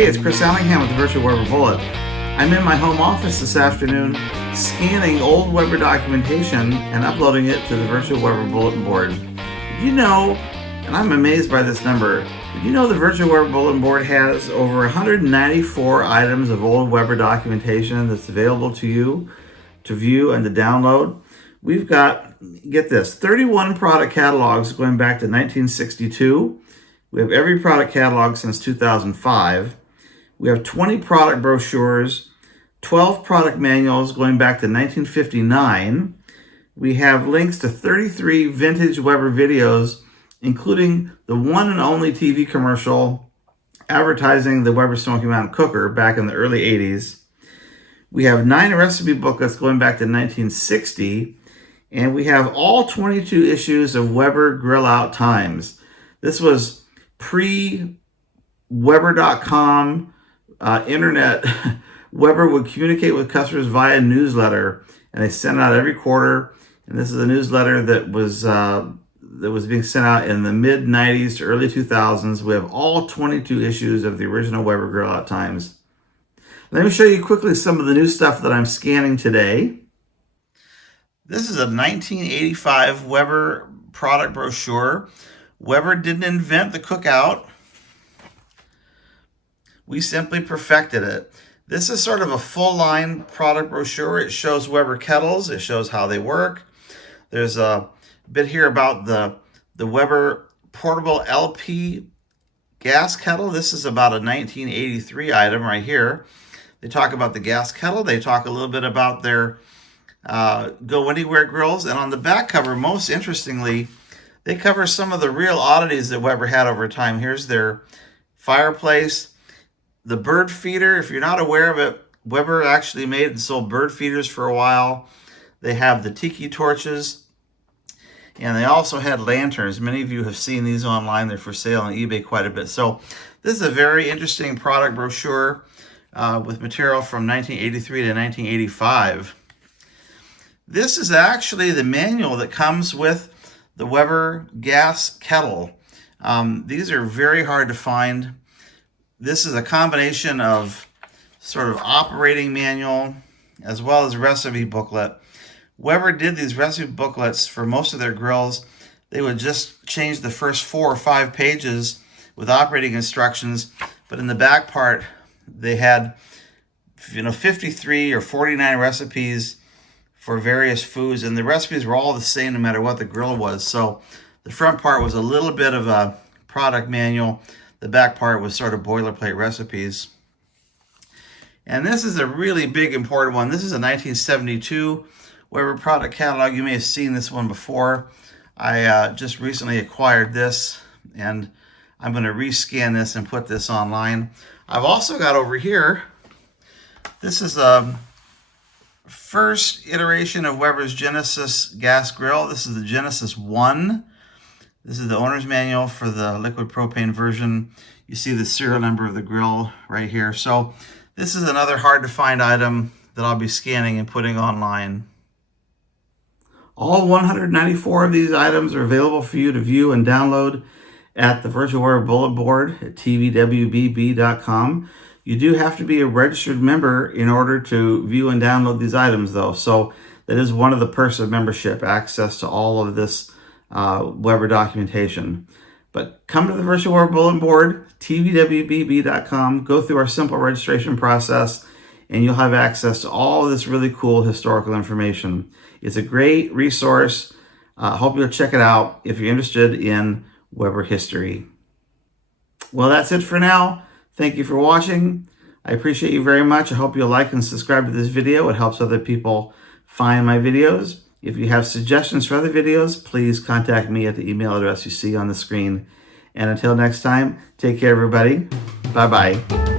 Hey, it's Chris Allingham with the Virtual Weber Bullet. I'm in my home office this afternoon scanning old Weber documentation and uploading it to the Virtual Weber Bulletin Board. Did you know, and I'm amazed by this number, did you know the Virtual Weber Bulletin Board has over 194 items of old Weber documentation that's available to you to view and to download? We've got, get this, 31 product catalogs going back to 1962. We have every product catalog since 2005. We have 20 product brochures, 12 product manuals going back to 1959. We have links to 33 vintage Weber videos, including the one and only TV commercial advertising the Weber Smokey Mountain Cooker back in the early 80s. We have 9 recipe booklets going back to 1960. And we have all 22 issues of Weber Grill Out Times. This was pre-Weber.com internet. Weber would communicate with customers via newsletter, and they sent it out every quarter. And this is a newsletter that was being sent out in the mid-90s to early 2000s. We have all 22 issues of the original Weber Grill Out Times. Let me show you quickly some of the new stuff that I'm scanning today. This is a 1985 Weber product brochure. Weber didn't invent the cookout. We simply perfected it. This is sort of a full-line product brochure. It shows Weber kettles. It shows how they work. There's a bit here about the Weber portable LP gas kettle. This is about a 1983 item right here. They talk about the gas kettle. They talk a little bit about their go anywhere grills, and on the back cover, most interestingly, they cover some of the real oddities that Weber had over time. Here's their fireplace, the bird feeder. If you're not aware of it, Weber actually made and sold bird feeders for a while. They have the tiki torches, and they also had lanterns. Many of you have seen these online. They're for sale on eBay quite a bit. So this is a very interesting product brochure with material from 1983 to 1985. This is actually the manual that comes with the Weber gas kettle. These are very hard to find. This is a combination of sort of operating manual as well as recipe booklet. Weber did these recipe booklets for most of their grills. They would just change the first 4 or 5 pages with operating instructions, but in the back part they had 53 or 49 recipes for various foods, and the recipes were all the same no matter what the grill was. So the front part was a little bit of a product manual. The back part was sort of boilerplate recipes. And this is a really big important one. This is a 1972 Weber product catalog. You may have seen this one before. I just recently acquired this, and I'm going to rescan this and put this online. I've also got over here, this is a first iteration of Weber's Genesis gas grill. This is the Genesis 1. This is the owner's manual for the liquid propane version. You see the serial number of the grill right here. So this is another hard to find item that I'll be scanning and putting online. All 194 of these items are available for you to view and download at the Virtual Weber Bullet Board at TVWB.com. You do have to be a registered member in order to view and download these items, though. So that is one of the perks of membership, access to all of this Weber documentation. But come to the Virtual Weber Bulletin Board, TVWB.com, go through our simple registration process, and you'll have access to all of this really cool historical information. It's a great resource. Hope you'll check it out if you're interested in Weber history. Well, that's it for now. Thank you for watching. I appreciate you very much. I hope you'll like and subscribe to this video. It helps other people find my videos. If you have suggestions for other videos, please contact me at the email address you see on the screen. And until next time, take care, everybody. Bye-bye.